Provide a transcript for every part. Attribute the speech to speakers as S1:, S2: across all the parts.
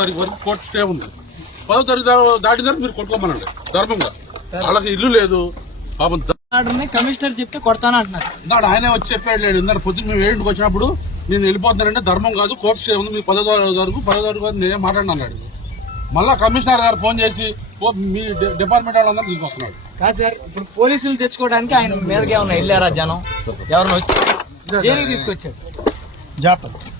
S1: తారీఖు వరకు court stay ఉంది. పదో తారీఖు దాటిన తర్వాత మీరు కొట్టుకోమనండి. ధర్మంగా. వాళ్ళకి ఇల్లు లేదు. పాపం
S2: కమిషనర్ చెప్తే కొడతాను అంటున్నారు.
S1: ఇందాడు ఆయనే వచ్చి చెప్పాడు లేడు. ఇందాడు పొద్దున్న మేము ఏడింటికి వచ్చినప్పుడు నేను వెళ్ళిపోతున్నానంటే ధర్మం కాదు కోర్టు స్టే ఉంది. మీకు పదో తారీఖు వరకు పదో తారీఖు వరకు నేనే మాట్లాడిన అన్నాడు. మళ్ళా కమిషనర్ గారు ఫోన్ చేసి "ఓ, మీ డిపార్ట్మెంట్ వాళ్ళందరూ తీసుకొస్తున్నాడు.
S2: కాదు సార్ ఇప్పుడు పోలీసులు తెచ్చుకోవడానికి ఆయన మీదకి ఏమన్నా వెళ్ళారా జనం? ఎవరిని వచ్చి దేనికి తీసుకొచ్చారు. ఈ-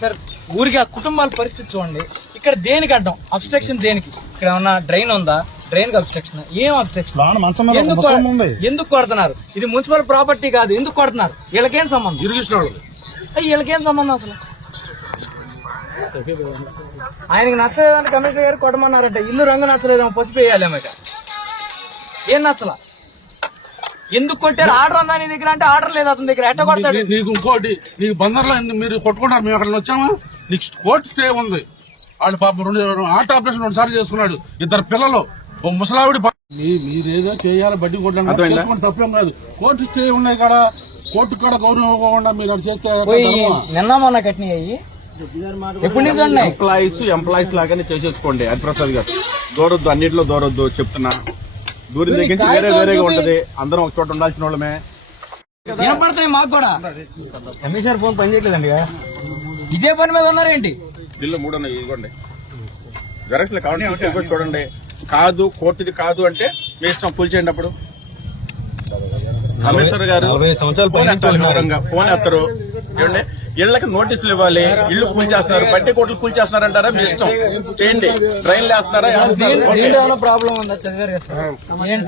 S2: సార్ ఊరికి ఆ కుటుంబాల పరిస్థితి చూడండి. ఇక్కడ దేనికి అడ్డం? అబ్స్ట్రక్షన్ దేనికి? ఇక్కడ ఏమన్నా డ్రైన్ ఉందా? డ్రైన్ అబ్స్ట్రక్షన్ ఏం అబ్స్ట్రక్షన్ ఎందుకు
S3: ముసలం
S2: కొ-
S3: ఉంది.
S2: ఎందుకు కొడుతున్నారు? ఇది మున్సిపల్ ప్రాపర్టీ కాదు. ఎందుకు కొడుతున్నారు? వీళ్ళకేం సంబంధం?
S1: ఇరిగేషన్
S2: వీళ్ళకేం సంబంధం అసలు? ఆయనకి నచ్చలేదని కమిషనర్ గారు కొట్టమన్నారట. ఇల్లు రంగు నచ్చలేదేమో పసుపు వేయాలేమో ఇక. ఏం నచ్చలా? ఎందుకు కొట్టారు? ఆర్డర్ ఉందా నీ దగ్గర అంటే ఆర్డర్ లేదు అతని దగ్గర. ఎట్ట కొడతాడు?
S1: నీకు ఇంకోటి నీకు బందర్లో మీరు కొట్టుకుంటారు మేము అక్కడ వచ్చామా? నీకు కోర్టు స్టే ఉంది. వాళ్ళు పాపం రెండు ఆర్ట్ ఆపరేషన్ రెండు సార్లు చేసుకున్నాడు ఇద్దరు పిల్లలు. ఓ ముసలావిడి మీరేదో చేయాలి బడ్డీ కొట్టడం తప్పేం కాదు. కోర్టు స్టే ఉన్నాయి కాడ? కోర్టు కాడ గౌరవం ఇవ్వకుండా మీరు అటు చేస్తే?
S2: నిన్న మొన్న కట్టినాయి
S4: ఎంప్లాయీస్ ఎంప్లాయీస్ లాగానే చేసేసుకోండి. హరిప్రసాద్ గారు. దూరొద్దు అన్నింటిలో దూరొద్దు చెప్తున్నా. దూరం దగ్గర నుంచి వేరే వేరేగా ఉంటది. అందరం ఒక చోట ఉండాల్సిన వాళ్ళమే.
S2: వినపడతాయి మాకు కూడా.
S3: కమిషనర్ ఫోన్ పనిచేయట్లేదండి
S2: ఇదే పని మీద ఉన్నారేంటి
S4: ఢిల్లీలో మూడు ఉన్నాయి ఇదిగోండి. జెరాక్స్ కావాలి చూడండి. కాదు కోర్టుది కాదు అంటే మీ ఇష్టం కూల్ చేయండి అప్పుడు. కమిషనర్ గారు ఫోన్ ఎత్తరు. ఏమండి ఇళ్ళకి నోటీసులు ఇవ్వాలి. ఇల్లు కూల్ చేస్తున్నారు. బట్టి కోట్లు కూల్ చేస్తున్నారంటారా? మీ ఇష్టం. చేయండి. ట్రైన్లు వేస్తున్నారా?
S2: ప్రాబ్లం ఉందా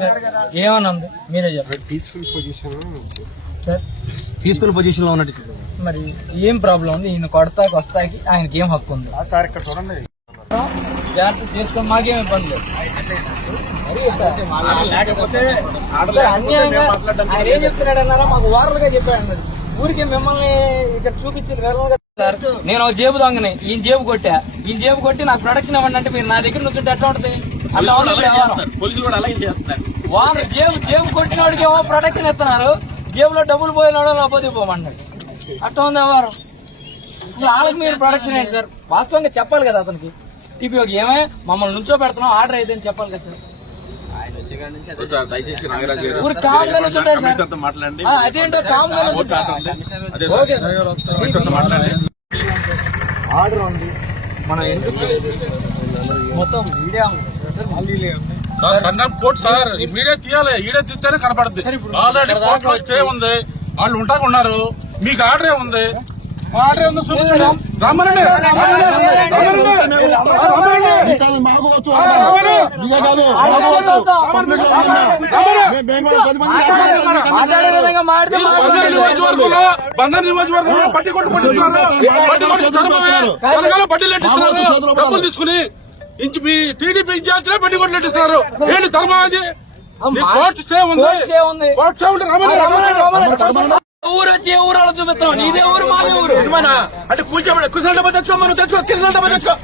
S2: సార్? ఏమన్నా మీరే చెప్పండి.
S3: Peaceful position
S2: sir?
S3: పీస్ఫుల్ పొజిషన్లో ఉన్నట్టు.
S2: మరి ఏం ప్రాబ్లం ఉంది? ఈయన కొడతాకి వస్తాకి ఆయనకి ఏం హక్కు ఉంది?
S3: సార్ ఇక్కడ చూడండి.
S2: జాగ్రత్త చేసుకొని మాకేం ఇబ్బంది లేదు.
S4: లేకపోతే
S2: అన్యాయంగా ఆయన ఏం చెప్తున్నాడు అన్నారా మాకు వారలుగా చెప్పాడు మరి. ఊరికి మిమ్మల్ని ఇక్కడ చూపించి వెళ్ళాలి కదా సార్. నేను ఒక జేబు దొంగని. ఈయన జేబు కొట్టా. ఈయన జేబు కొట్టి నాకు ప్రొడక్షన్ ఇవ్వండి అంటే మీరు నా దగ్గర నుంచి ఎట్లా ఉంటుంది? అట్లా ఇప్పుడు వ్యవహారం.
S4: పోలీసులు కూడా అలాగే చేస్తున్నారు.
S2: వాళ్ళు జేబు జేబు కొట్టిన వాడికి ఏమో ప్రొటెక్షన్ ఇస్తున్నారు. జేబులో డబ్బులు పోయినాడో లేకపోతే పోమన్నాడు. అట్లా ఉంది వ్యవహారం. వాళ్ళకి మీరు ప్రొడక్షన్ ఏంటి సార్? వాస్తవంగా చెప్పాలి కదా అతనికి. టీపీఓకి ఏమే? మమ్మల్ని నుంచో పెడుతున్నాం ఆర్డర్ అయితే అని చెప్పాలి కదా సార్.
S4: మాట్లాడండి. ఆర్డర్ ఉంది. అదే సార్.
S2: Okay sir.
S4: కమిషనర్తో మాట్లాడండి.
S2: ఆర్డర్ ఉంది. మన ఎందుకు మొత్తం మీడియా సార్ మళ్ళీ
S1: సార్ కన్నం కోర్టు సార్. ఈ మీడియా తీయాలి. ఈడే తీస్తేనే
S2: ఇప్పుడు
S1: ఆల్రెడీ కోర్టులో స్టే ఉంది. వాళ్ళు ఉంటాకు ఉన్నారు. మీకు ఆర్డరే ఉంది. నియోజకవర్గంలో పట్టి కొట్టు కొట్టిస్తున్నారు పట్టి కొట్టు తడపమే. వెనకాల పట్టీలు డబ్బులు తీసుకుని ఇంచు మీ టీడీపీ ఇన్ఛార్జ్ పట్టి కొట్లు ఎట్టిస్తున్నారు ఏంటి ధర్మం అది కోర్టు స్టే ఉంది.
S2: కోర్టు స్టే ఉంది.
S1: కోర్టు
S2: ఊరు వచ్చి ఊరాలో చూపిస్తాం నీదే ఊరు మాదే ఊరు?
S4: అంటే కూర్చోబడి కూర్చొని డబ్బా తెచ్చుకో మనం తెచ్చుకో డబ్బా తెచ్చుకో.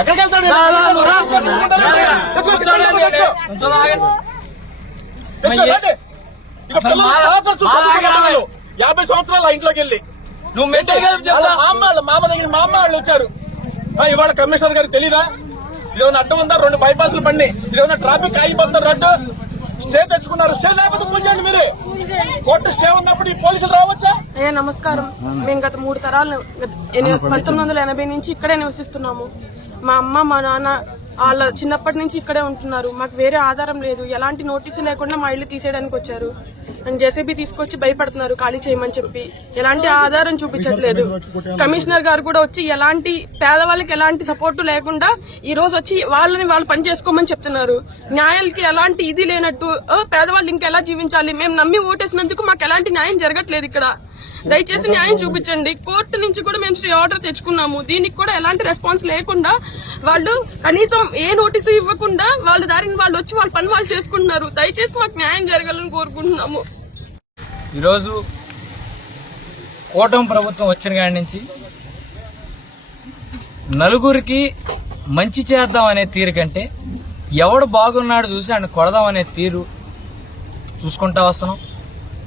S2: ఎక్కడికి వెళ్తాడు.
S4: యాభై సంవత్సరాలు ఇంట్లోకి వెళ్ళి.
S2: నువ్వు మెంటల్గా చెప్తా
S4: వాళ్ళ మా అమ్మ వాళ్ళ మామ దగ్గర మా అమ్మ వాళ్ళు వచ్చారు. ఆ, ఇవాళ కమిషనర్ గారికి తెలీదా? ఇదేమన్నా అడ్డం ఉందా? రెండు బైపాస్లు పండి ఇదేమన్నా ట్రాఫిక్ ఆగిపోతారు రడ్డు స్టే తెచ్చుకున్నారు. స్టే లేకపోతే కూర్చోండి కోర్టు స్టే ఉన్నప్పుడు ఈ పోలీసులు రావచ్చా?
S5: అయ్యా నమస్కారం. మేము గత మూడు తరాలు ఎని- పంతొమ్మిది వందల ఎనభై నుంచి ఇక్కడే నివసిస్తున్నాము. మా అమ్మ మా నాన్న వాళ్ళ చిన్నప్పటి నుంచి ఇక్కడే ఉంటున్నారు. మాకు వేరే ఆధారం లేదు. ఎలాంటి నోటీసు లేకుండా మా ఇల్లు తీసేయడానికి వచ్చారు. అండ్ జేసీబీ తీసుకొచ్చి భయపడుతున్నారు. ఖాళీ చేయమని చెప్పి. ఎలాంటి ఆధారం చూపించట్లేదు. కమిషనర్ గారు కూడా వచ్చి ఎలాంటి పేదవాళ్ళకి ఎలాంటి సపోర్టు లేకుండా ఈ రోజు వచ్చి వాళ్ళని వాళ్ళు పని చేసుకోమని చెప్తున్నారు. న్యాయాలకి ఎలాంటి ఇది లేనట్టు పేదవాళ్ళు ఇంకెలా జీవించాలి? మేము నమ్మి ఓటేసినందుకు మాకు ఎలాంటి న్యాయం జరగట్లేదు ఇక్కడ. దయచేసి న్యాయం చూపించండి. కోర్టు నుంచి కూడా మేము స్టే ఆర్డర్ తెచ్చుకున్నాము. దీనికి కూడా ఎలాంటి రెస్పాన్స్ లేకుండా వాళ్ళు కనీసం ఏ నోటీసు ఇవ్వకుండా వాళ్ళ దారిని వాళ్ళు వచ్చి వాళ్ళ పని వాళ్ళు చేసుకుంటున్నారు. దయచేసి మాకు న్యాయం జరగాలని కోరుకుంటున్నాము.
S2: ఈరోజు కూటమి ప్రభుత్వం వచ్చిన కాడి నుంచి నలుగురికి మంచి చేద్దాం అనే తీరు కంటే ఎవడు బాగున్నాడు చూసి ఆయన కొడదాం అనే తీరు చూసుకుంటా వస్తున్నాం.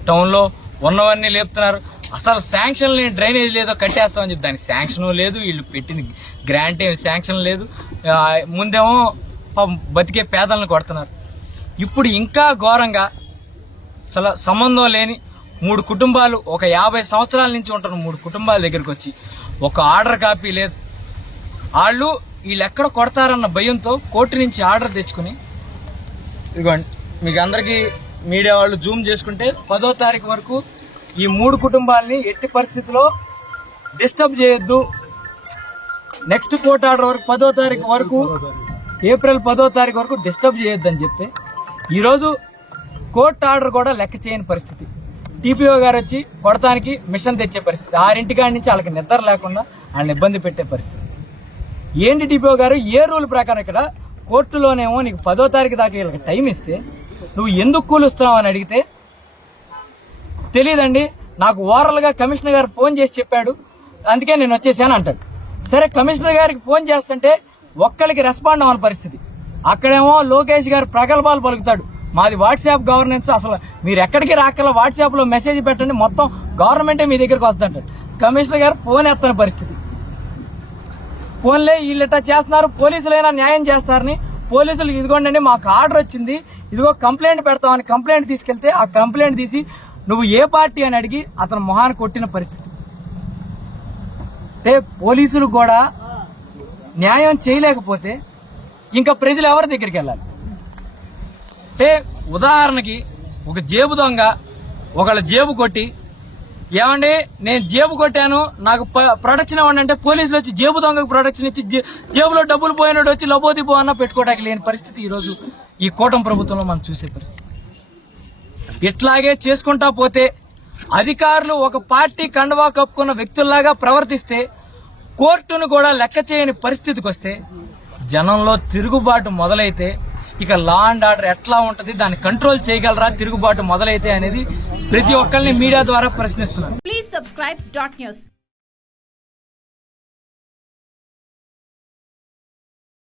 S2: టౌన్లో ఉన్నవన్నీ లేపుతున్నారు. అసలు శాంక్షన్ లేని డ్రైనేజ్ లేదో కట్టేస్తామని చెప్పి దానికి శాంక్షన్ లేదు వీళ్ళు పెట్టిన గ్రాంట్ ఏమి శాంక్షన్ లేదు. ముందేమో బతికే పేదలను కొడుతున్నారు. ఇప్పుడు ఇంకా ఘోరంగా అసలు సంబంధం లేని మూడు కుటుంబాలు ఒక యాభై సంవత్సరాల నుంచి ఉంటున్న మూడు కుటుంబాల దగ్గరికి వచ్చి ఒక ఆర్డర్ కాపీ లేదు. వాళ్ళు వీళ్ళు ఎక్కడ కొడతారన్న భయంతో కోర్టు నుంచి ఆర్డర్ తెచ్చుకుని ఇదిగోండి మీకు అందరికీ మీడియా వాళ్ళు జూమ్ చేసుకుంటే పదో తారీఖు వరకు ఈ మూడు కుటుంబాలని ఎట్టి పరిస్థితిలో డిస్టర్బ్ చేయొద్దు. నెక్స్ట్ కోర్ట్ ఆర్డర్ వరకు పదో తారీఖు వరకు ఏప్రిల్ పదో తారీఖు వరకు డిస్టర్బ్ చేయొద్దని చెప్తే ఈరోజు కోర్ట్ ఆర్డర్ కూడా లెక్క చేయని పరిస్థితి. టీపీఓ గారు వచ్చి కొడతానికి మిషన్ తెచ్చే పరిస్థితి. ఆరింటికాడి నుంచి వాళ్ళకి నిద్ర లేకుండా వాళ్ళని ఇబ్బంది పెట్టే పరిస్థితి. ఏంటి టీపీఓ గారు? ఏ రూల్ ప్రకారం ఇక్కడ కోర్టులోనేమో నీకు పదో తారీఖు దాకా వీళ్ళకి టైం ఇస్తే నువ్వు ఎందుకు కూలుస్తున్నావు అని అడిగితే తెలియదండి నాకు ఓరల్గా కమిషనర్ గారు ఫోన్ చేసి చెప్పాడు అందుకే నేను వచ్చేసాను అంటాడు. సరే కమిషనర్ గారికి ఫోన్ చేస్తుంటే ఒక్కరికి రెస్పాండ్ అవ్వని పరిస్థితి. అక్కడేమో లోకేష్ గారు ప్రగల్భాలు పలుకుతాడు. మాది వాట్సాప్ గవర్నెన్స్ అసలు మీరు ఎక్కడికి రాకల వాట్సాప్లో మెసేజ్ పెట్టండి మొత్తం గవర్నమెంటే మీ దగ్గరికి వస్తుందంట కమిషనర్ గారు ఫోన్ ఎత్తని పరిస్థితి. ఫోన్లే వీళ్ళు చేస్తున్నారు పోలీసులైనా న్యాయం చేస్తారని పోలీసులు ఇదిగోండి మాకు ఆర్డర్ వచ్చింది. ఇదిగో కంప్లైంట్ పెడతామని కంప్లైంట్ తీసుకెళ్తే ఆ కంప్లైంట్ తీసి నువ్వు ఏ పార్టీ అని అడిగి అతను మొహాన్ని కొట్టిన పరిస్థితి. అంటే పోలీసులు కూడా న్యాయం చేయలేకపోతే ఇంకా ప్రజలు ఎవరి దగ్గరికి వెళ్ళాలి? అంటే ఉదాహరణకి ఒక జేబు దొంగ ఒకళ్ళ జేబు కొట్టి ఏమండి నేను జేబు కొట్టాను నాకు ప్రొడక్షన్ ప్రొటెక్షన్ ఇవ్వండి అంటే పోలీసులు వచ్చి జేబు దొంగకు ప్రొటెక్షన్ ఇచ్చి జే- జేబులో డబ్బులు పోయినోడు వచ్చి లబోది పో అన్న పెట్టుకోవడానికి లేని పరిస్థితి ఈరోజు ఈ కూటమి ప్రభుత్వంలో మనం చూసే పరిస్థితి. ఇట్లాగే చేసుకుంటా పోతే అధికారులు ఒక పార్టీ కండవా కప్పుకున్న వ్యక్తుల్లాగా ప్రవర్తిస్తే కోర్టును కూడా లెక్క చేయని పరిస్థితికి వస్తే జనంలో తిరుగుబాటు మొదలైతే ఇక లా అండ్ ఆర్డర్ ఎట్లా ఉంటుంది దాన్ని కంట్రోల్ చేయగలరా తిరుగుబాటు మొదలైతే అనేది ప్రతి ఒక్కరిని మీడియా ద్వారా ప్రశ్నిస్తున్నారు
S6: ప్లీజ్ సబ్స్క్రైబ్ డాట్ న్యూస్